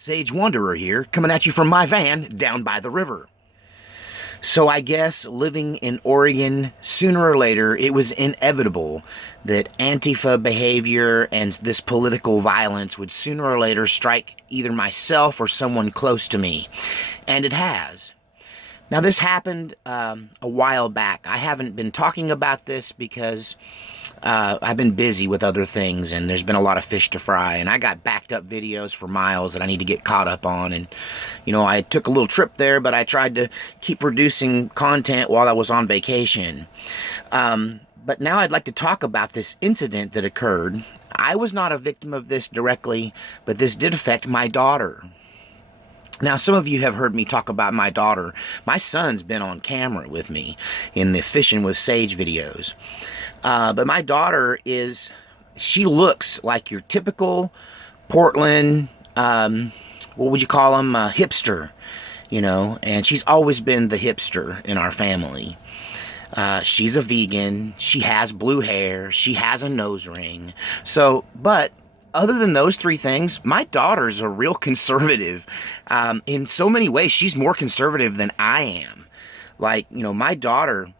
Sage Wanderer here, coming at you from my van down by the river. So I guess living in Oregon, sooner or later, it was inevitable that Antifa behavior and this political violence would sooner or later strike either myself or someone close to me. And it has. Now, this happened a while back. I haven't been talking about this because I've been busy with other things, and there's been a lot of fish to fry, and I got backed up videos for miles that I need to get caught up on. And, you know, I took a little trip there, but I tried to keep producing content while I was on vacation. But now I'd like to talk about this incident that occurred. I was not a victim of this directly, but this did affect my daughter. Now, some of you have heard me talk about my daughter. My son's been on camera with me in the Fishing with Sage videos. But my daughter she looks like your typical Portland, what would you call them, hipster, you know, and she's always been the hipster in our family. She's a vegan, she has blue hair, she has a nose ring, but other than those three things, my daughter's a real conservative. In so many ways, she's more conservative than I am. Like, you know, my daughter,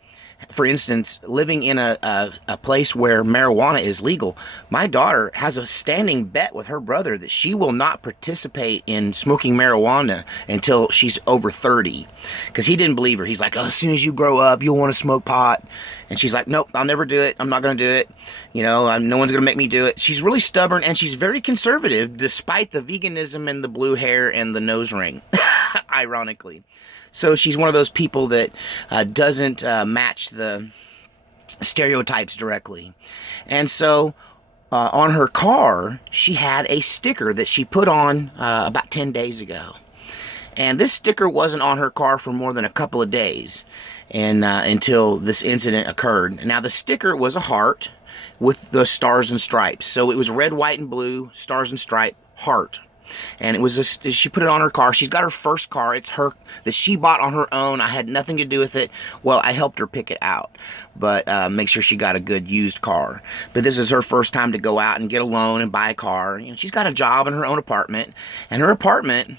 for instance, living in a place where marijuana is legal, my daughter has a standing bet with her brother that she will not participate in smoking marijuana until she's over 30. Because he didn't believe her. He's like, oh, as soon as you grow up, you'll want to smoke pot. And she's like, nope, I'll never do it. I'm not going to do it. You know, no one's going to make me do it. She's really stubborn, and she's very conservative, despite the veganism and the blue hair and the nose ring, ironically. So she's one of those people that doesn't match the stereotypes directly. And so on her car, she had a sticker that she put on about 10 days ago. And this sticker wasn't on her car for more than a couple of days until this incident occurred. Now, the sticker was a heart with the stars and stripes. So it was red, white, and blue, stars and stripe, heart. And it was she put it on her car. She's got her first car. It's her that she bought on her own. I had nothing to do with it. Well, I helped her pick it out, but make sure she got a good used car. But this is her first time to go out and get a loan and buy a car. You know, she's got a job in her own apartment, and her apartment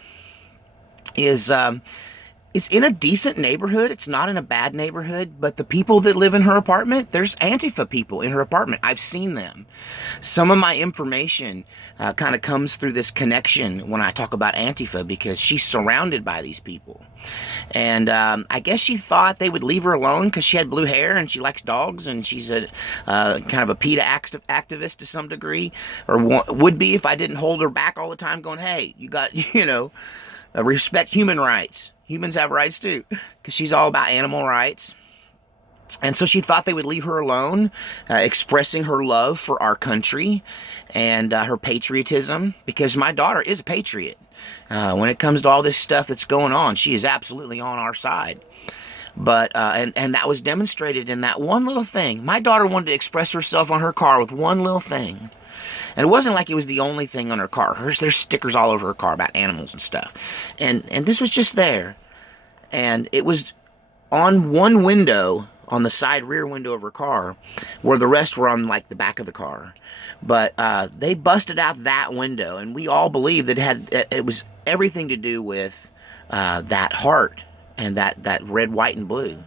is it's in a decent neighborhood. It's not in a bad neighborhood, but the people that live in her apartment, there's Antifa people in her apartment. I've seen them. Some of my information kind of comes through this connection when I talk about Antifa, because she's surrounded by these people. And I guess she thought they would leave her alone because she had blue hair and she likes dogs, and she's a kind of a PETA activist to some degree, or would be if I didn't hold her back all the time going, hey, you got, you know, respect human rights. Humans have rights too, because she's all about animal rights. And so she thought they would leave her alone, expressing her love for our country and her patriotism, because my daughter is a patriot. When it comes to all this stuff that's going on, she is absolutely on our side. But and that was demonstrated in that one little thing. My daughter wanted to express herself on her car with one little thing. And it wasn't like it was the only thing on her car. There's stickers all over her car about animals and stuff. And this was just there. And it was on one window, on the side rear window of her car, where the rest were on, like, the back of the car. But they busted out that window, and we all believed that it was everything to do with that heart and that red, white, and blue.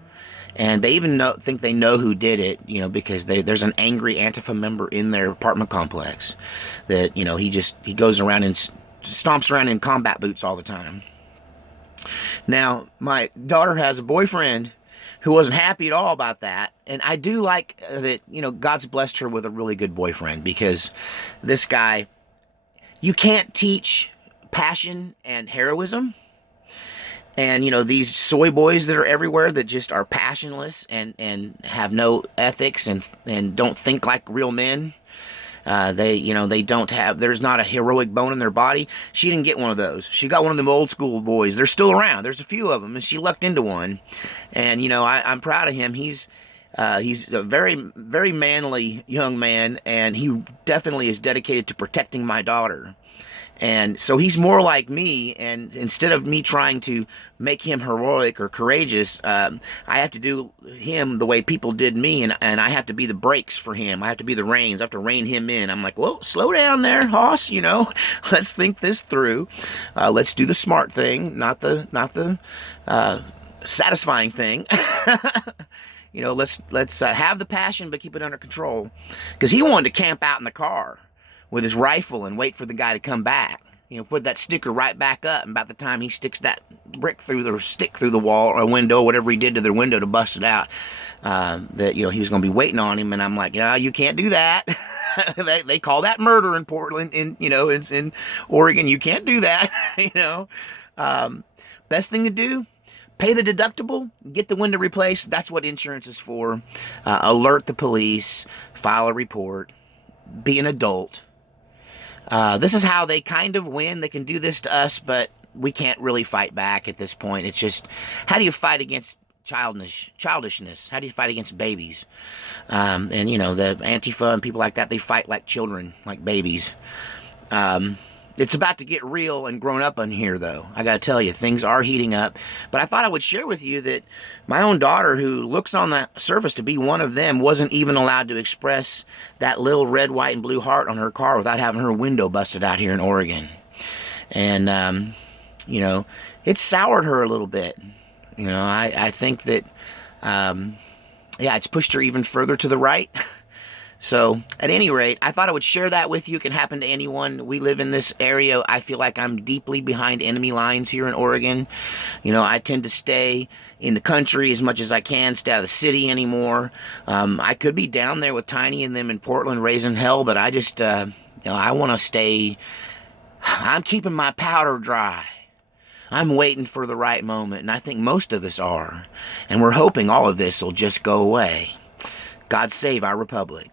And they even think they know who did it, you know, because there's an angry Antifa member in their apartment complex that, you know, he goes around and stomps around in combat boots all the time. Now, my daughter has a boyfriend who wasn't happy at all about that. And I do like that, you know, God's blessed her with a really good boyfriend, because this guy, you can't teach passion and heroism. And, you know, these soy boys that are everywhere that just are passionless and have no ethics and don't think like real men. They don't have, there's not a heroic bone in their body. She didn't get one of those. She got one of them old school boys. They're still around. There's a few of them, and she lucked into one. And, you know, I'm proud of him. He's a very, very manly young man, and he definitely is dedicated to protecting my daughter. And so he's more like me, and instead of me trying to make him heroic or courageous, I have to do him the way people did me, and I have to be the brakes for him. I have to be the reins. I have to rein him in. I'm like, well, slow down there, Hoss. Let's think this through. Let's do the smart thing, not the satisfying thing. Let's have the passion, but keep it under control. Because he wanted to camp out in the car with his rifle and wait for the guy to come back. Put that sticker right back up, and about the time he sticks that stick through the wall or window, whatever he did to their window to bust it out, that he was going to be waiting on him. And I'm like, yeah, you can't do that. they call that murder in Portland, in Oregon. You can't do that. Best thing to do, pay the deductible, get the window replaced. That's what insurance is for. Alert the police, file a report, be an adult. This is how they kind of win. They can do this to us, but we can't really fight back at this point. It's just, how do you fight against childishness? How do you fight against babies? The Antifa and people like that, they fight like children, like babies. It's about to get real and grown up in here, though. I got to tell you, things are heating up. But I thought I would share with you that my own daughter, who looks on the surface to be one of them, wasn't even allowed to express that little red, white, and blue heart on her car without having her window busted out here in Oregon. And, it soured her a little bit. I think that, it's pushed her even further to the right. So, at any rate, I thought I would share that with you. It can happen to anyone. We live in this area. I feel like I'm deeply behind enemy lines here in Oregon. I tend to stay in the country as much as I can, stay out of the city anymore. I could be down there with Tiny and them in Portland raising hell, but I just, I want to stay. I'm keeping my powder dry. I'm waiting for the right moment, and I think most of us are. And we're hoping all of this will just go away. God save our republic.